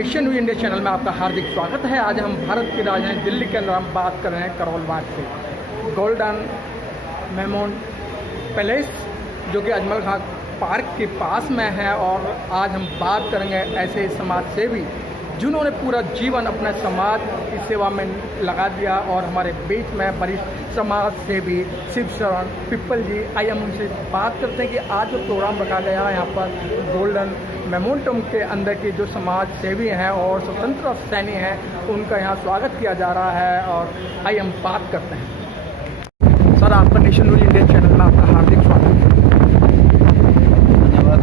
Nation new India channel में आपका हार्दिक स्वागत है। आज हम भारत की राजधानी दिल्ली के अंदर हम बात कर रहे हैं करोल बाग से। गोल्डन मेमोन पैलेस जो कि अजमल खां पार्क के पास में है, और आज हम बात करेंगे ऐसे समाज सेवी जिन्होंने पूरा जीवन अपने समाज की सेवा में लगा दिया। और हमारे बीच में वरिष्ठ समाज सेवी शिव शरण पिप्पल जी, आइए हम उनसे बात करते हैं कि आज जो प्रोग्राम रखा गया है यहाँ पर गोल्डन मेमोंटम के अंदर के जो समाज सेवी हैं और स्वतंत्रता सैनी हैं उनका यहाँ स्वागत किया जा रहा है। और आइए हम बात करते हैं। सर, आपका नेशन न्यूज़ इंडिया चैनल में आपका हार्दिक स्वागत है। धन्यवाद।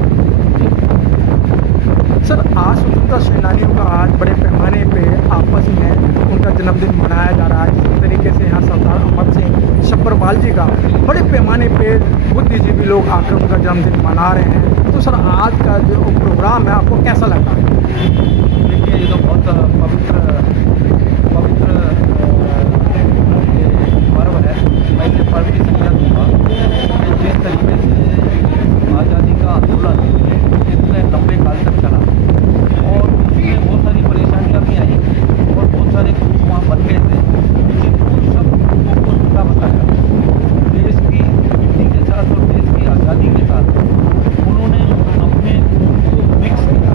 सर, आज स्वतंत्रता सेनानियों का आज बड़े पैमाने पे आपस में उनका जन्मदिन मनाया जा रहा है। इस तरीके से यहाँ सरदार अमर सिंह सब्बरवाल जी का बड़े पैमाने पे बुद्धिजीवी लोग आकर उनका जन्मदिन मना रहे हैं। तो सर, आज का जो प्रोग्राम है आपको कैसा लगा? देखिए, ये तो बहुत पवित्र पर्व है। मैं इसे पर्व की संज्ञा दूँगा कि जिस तरीके से आज़ादी का आंदोलन इतने लंबे काल तक चला और उसमें बहुत सारी परेशानियाँ भी आई और बहुत सारे ग्रुप वहाँ बन गए थे, लेकिन उन सब ग्रुपों को जुटा बताया देश की मुक्ति के साथ और देश की आज़ादी के साथ उन्होंने अपने को मिक्स किया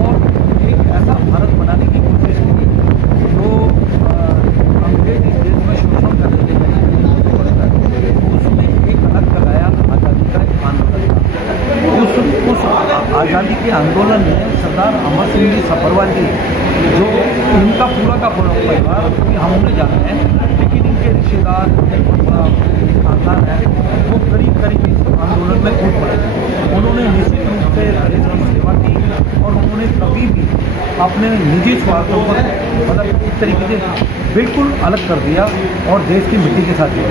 और एक ऐसा भारत बनाने की कोशिश की जो अंग्रेज इस देश में शोषण करने के लिए उसमें एक अलग लगाया आज़ादी का एक आंदोलन था। उस आज़ादी के आंदोलन में सरदार अमर सिंह जी सब्बरवाल जी, जो इनका पूरा का पूरा परिवार हमने जाना है, लेकिन इनके रिश्तेदार खानदान है वो करीब करीब इस आंदोलन में कूद पड़े। उन्होंने निश्चित रूप से देश की सेवा की और उन्होंने कभी भी अपने निजी स्वार्थों पर मतलब इस तरीके से बिल्कुल अलग कर दिया और देश की मिट्टी के साथ दिया।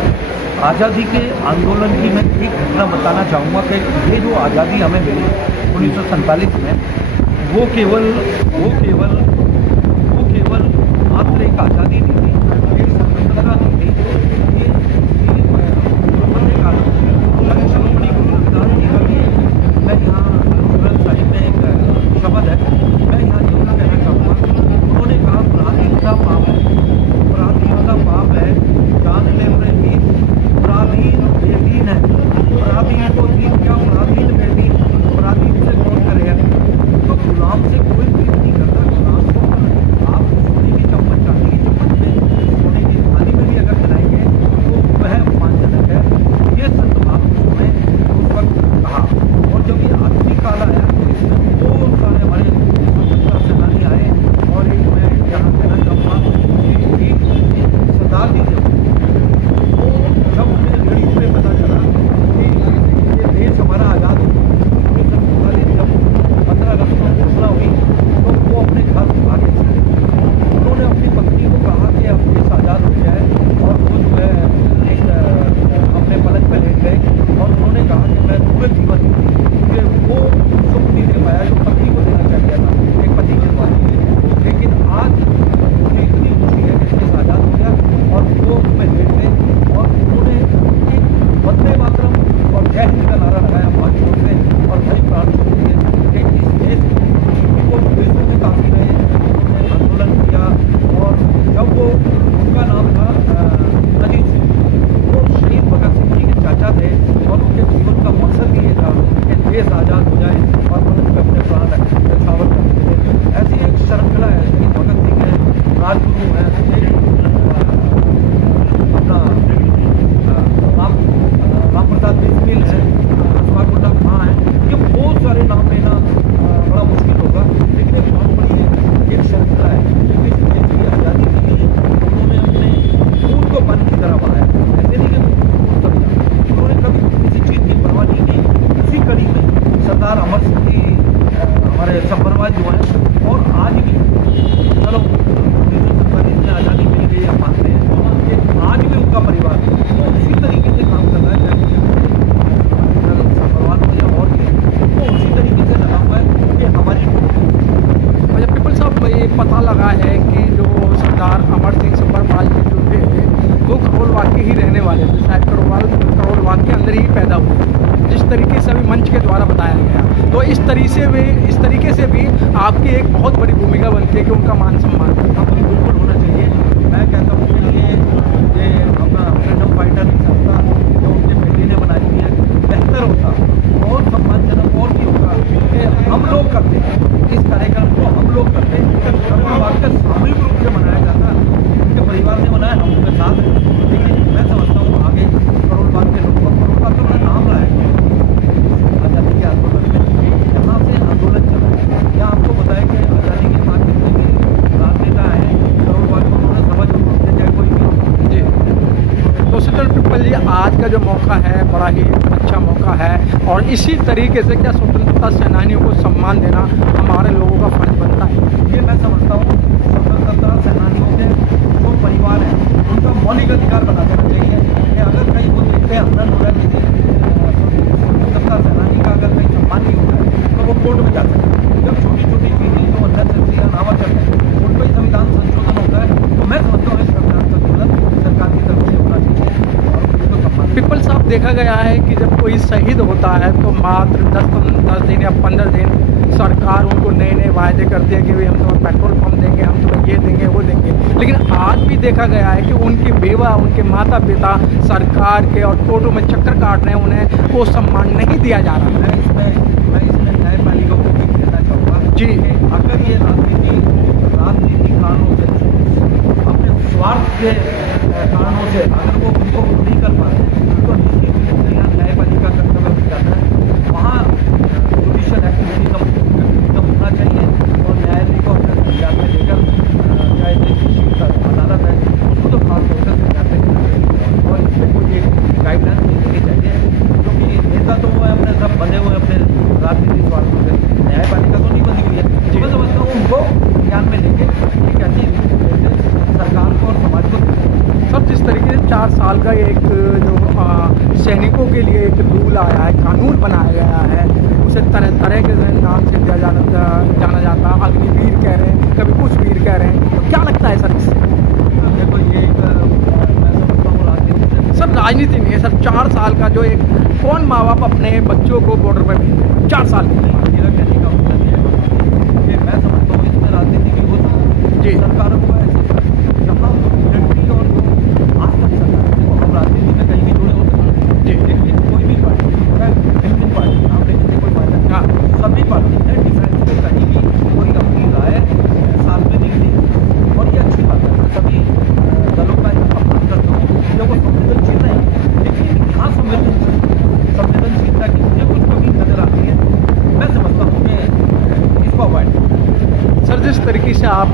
आज़ादी के आंदोलन की मैं एक घटना बताना चाहूँगा कि ये जो आज़ादी हमें मिली 1947 में वो केवल मात्र एक आज़ादी नहीं थी, एक स्वतंत्रता नहीं थी। ये श्रोमणी गुरु रविदास जी का भी मैं यहाँ ग्रंथ साहिब में एक शब्द है, मैं यहाँ जरूर कहना चाहूँगा। उन्होंने कहा पराधीनता पाप है, पराधीनता पाप है, जान ले उन्हें नीत, पराधीन बेदीन है, पराधीन को दीन क्या, पराधीन बेदीन, पराधीन से कौन करेगा। तो गुलाम से कोई प्रीत नहीं करता। गुलाम को आप सोने की चम्मच, चांदी की चम्मच में, सोने की थाली में भी अगर खिलाएंगे तो वह अपमानजनक है। ये संत महापुरुषों ने उस वक्त कहा। और जब ये आखिरी काल आया इसमें बहुत सारे हमारे स्वतंत्रता सेनानी आए और एक मैं यहाँ कहना चाहूँगा कि सरदार जी जब उन्हें रेडियो पे पता चला कि ये देश हमारा आज़ाद हो, जब 15 अगस्त को घोषणा हुई तो वो अपने घर भागे। उन्होंने अपनी पत्नी को कहा कि अब देश आज़ाद हो जाए और वो जो है एक अपने पलंग पे लेट गए और उन्होंने कहा कि मैं पूरे जीवन कि वो सुख नहीं दे पाया जो पत्नी को देना चाहिए था एक पति के द्वारा। लेकिन आज मुझे इतनी खुशी है कि देश आज़ाद हो गया और वो उसमें लेट गए और उन्होंने एक वंदे मातरम और जय हिंद का नारा लगाया हाथ छोड़ के और कई प्राण छोड़ दिए कि इस देश को विदेशों में काफ़ी रहे, उन्होंने आंदोलन किया। और जब वो उनका नाम था अजीत सिंह, वो शहीद भगत सिंह जी के चाचा थे और उनके जीवन का मकसद ही ये था कि देश आज़ाद हो जाए और मनुष्य अपने प्राण न्यौछावर कर देते। ऐसी एक श्रृंखला है। शहीद भगत सिंह है, राजगुरु है, अपना राम प्रसाद बिस्मिल है, अशफाकुल्ला खां है। ये बहुत सारे नाम लेना बड़ा मुश्किल होगा, लेकिन एक बहुत बड़ी एक श्रृंखला है। इस देश की आज़ादी के लिए उन्होंने अपने खून को बन की तरह बनाया। ऐसे नहीं कि खून कर दिया, उन्होंने कभी किसी चीज़ की परवाह नहीं की। इसी कड़ी में सरदार अमर सिंह जी हमारे सब्बरवाल जो हैं और आज भी चलो 1947 में आज़ादी मिल गई हम मानते हैं, लेकिन आज भी उनका परिवार तो उसी तरीके से काम कर रहा है। सब्बरवाल भैया और वो उसी तरीके से लगा हुआ है कि हमारी। अच्छा पिप्पल साहब, ये पता लगा है कि जो सरदार अमर सिंह सब्बरवाल जी जो थे वो करोल बाग के ही रहने वाले थे, शायद करोल बाग के अंदर ही पैदा हुए। जिस तरीके से अभी मंच के द्वारा बताया गया। तो इस तरीके से भी आपकी एक बहुत बड़ी भूमिका बनती है कि उनका मान सम्मान करना बिल्कुल होना चाहिए। मैं कहता हूँ कि ये अपना फ्रीडम फाइटर की संस्था जो उनके बेटे ने बनाई हुई है, बेहतर होता और सम्मानजनक और भी होगा कि हम लोग करते हैं इस कार्यक्रम को, हम लोग करते हैं करोलबाग का सामूहिक रूप से मनाया जाता है। उनके परिवार ने मनाया, हम उनके साथ हैं, लेकिन मैं समझता हूँ आगे करोलबाग के लोग, करोलबाग तो बड़ा नाम रहा है आज़ादी के आंदोलन में, यहाँ से आंदोलन चला है। यहाँ आपको बताया कि आज़ादी के बाद जितने भी राजनेता हैं करोलबाग को उन्होंने समझ चाहे कोई भी जी। तो स्वतंत्र पिप्पल जी, आज का जो मौका है बड़ा ही अच्छा मौका है और इसी तरीके से क्या स्वतंत्रता सेनानियों को सम्मान देना हमारे लोगों का फर्ज बनता है। ये मैं समझता हूँ स्वतंत्रता सेनानियों के जो परिवार हैं उनका मौलिक अधिकार बना देना चाहिए कि अगर कहीं वो देखते हैं हनन हो रहा है किसी स्वतंत्रता सेनानी का, अगर कहीं सम्मान नहीं होता है तो वो कोर्ट में जा सकते हैं। जब छोटी छोटी चीज़ें जो अननेसेसरी अनावश्यक चलते हैं उन पर संविधान संशोधन होता है, तो मैं समझता हूँ इस संविधान संशोधन सरकार की तरफ से होना चाहिए और उनको सम्मान। पिप्पल साहब, देखा गया है कि जब कोई शहीद होता है तो मात्र 10 दिन या 15 दिन सरकार उनको नए नए वायदे करती है कि भाई हम तुम्हें पेट्रोल पंप देंगे, हम तुम्हें ये देंगे वो देंगे, लेकिन आज भी देखा गया है कि उनकी बेवा, उनके माता पिता सरकार के और कोर्टों में चक्कर काट रहे हैं, उन्हें वो सम्मान नहीं दिया जा रहा है। मैं इसमें न्यायपालिका को भी कहना चाहूँगा जी। अगर ये राजनीतिक कारणों से, अपने स्वार्थ के कारणों से अगर वो उनको नहीं कर पाते तो निश्चित रूप से यहाँ न्यायपालिका का कर्तव्य भी जाता है। वहाँ जुडिशियल एक्टिविटी होना चाहिए और न्यायालय को अपने संज्ञान में लेकर, चाहे देश अदालत है उसको तो खास तौर से संज्ञान में लेना चाहिए और इसमें कोई एक गाइडलाइन देनी चाहिए, क्योंकि नेता तो वो अपने सब बने हुए अपने राजनीतिक स्वार्थों से, न्यायपालिका तो नहीं बनी हुई है। मैं समझता हूँ उनको ज्ञान में लेके एक ऐसी सरकार को और समाज को। सर, जिस तरीके से 4 साल का एक जो सैनिकों के लिए एक रूल आया है, कानून बनाया गया है, उसे तरह तरह के नाम से जाना जाता, अग्निवीर कह रहे हैं, कभी कुछ वीर कह रहे हैं, तो क्या लगता है सर इससे? देखो ये एक मैं समझता हूँ राजनीति से, सर राजनीति नहीं है सर, 4 साल का जो एक कौन माँ बाप अपने बच्चों को बॉर्डर पर भेजे 4 साल के लिए? मेरा कहने का मतलब ये है कि मैं समझता हूँ इसमें राजनीति की हो जी। सरकारों को ऐसे जहाँ मिलिट्री और आस्था सरकार, देखो हम राजनीति में कहीं भी जुड़े हो सकते हैं जी। लेकिन कोई भी पार्टी है, इंडियन पार्टी, नाम लेने से कोई पार्टी, हाँ। सभी पार्टी है डिफेंस में कहीं भी कोई अपनी राय सार्वजनिक नहीं, और ये अच्छी बात है। सभी दलों का अपमान करता हूँ जब वो संवेदनशील नहीं, लेकिन यहाँ संवेदनशीलता की मुझे कुछ कमी नजर आती है। मैं समझता हूँ कि इसको अवॉइड। सर, जिस तरीके से आप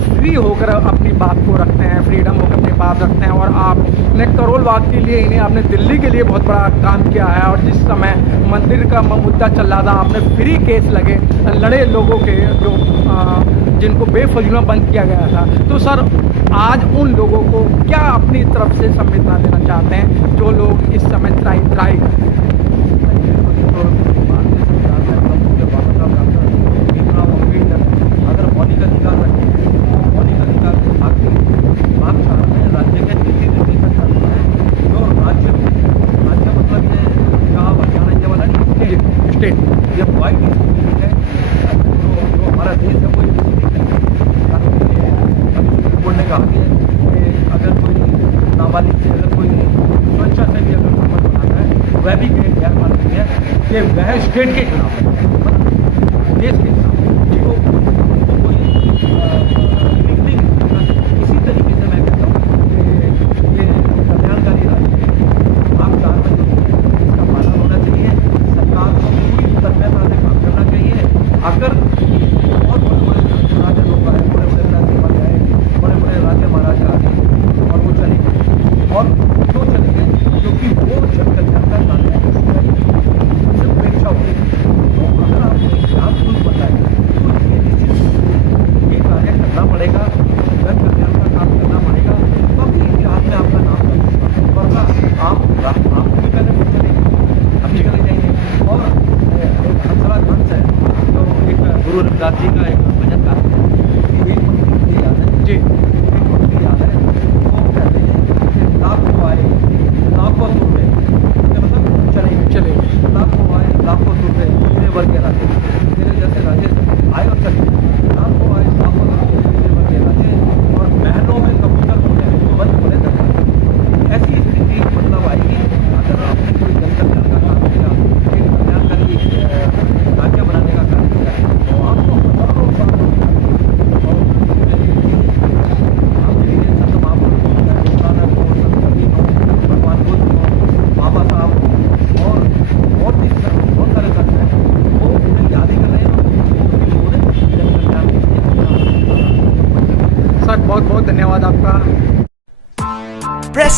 फ्री होकर अपनी बात को रखते हैं, फ्रीडम होकर अपनी बात रखते हैं, और आपने करोलबाग के लिए ही नहीं, आपने दिल्ली के लिए बहुत बड़ा काम किया है, और जिस समय मंदिर का मुद्दा चल रहा था आपने फ्री केस लड़े लोगों के जो जिनको बेफजूल बंद किया गया था। तो सर, आज उन लोगों को क्या अपनी तरफ से संवेदना देना चाहते हैं जो लोग इस समय त्राही कर रहे हैं? अगर मौलिक अधिकार रखें, मौलिक अधिकार के भाग में राज्य के नीति निर्देशक कानून है जो राज्य मतलब ये कहा बचाना ये वाला नहीं, स्टेट ये वाइड है जो हमारा देश है कोई कोर्ट ने कहा कि अगर कोई नाबालिग से अगर कोई स्वेच्छा से भी अगर संबंध बनाता है वह भी गैर माननीय है कि वह स्टेट के खिलाफ है, देश के खिलाफ जो कोई निगली इसी तरीके से मैं कहता हूँ कि ये कल्याणकारी राज्य आप चार इसका पालन होना चाहिए, सरकार को पूरी तन्मयता से काम करना चाहिए। अगर बहुत बड़े बड़े राजे लोग आए, बड़े बड़े राजे आए, बड़े बड़े राजे महाराज आए और वो चले गए, और क्यों चले गए? क्योंकि वो जब कल्याणकारी राज्य सबसे अपेक्षा होती है, तो अगर आपको कुछ बताए तो ये कार्य करना पड़ेगा।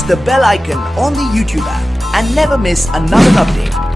the bell icon on the YouTube app and never miss another update.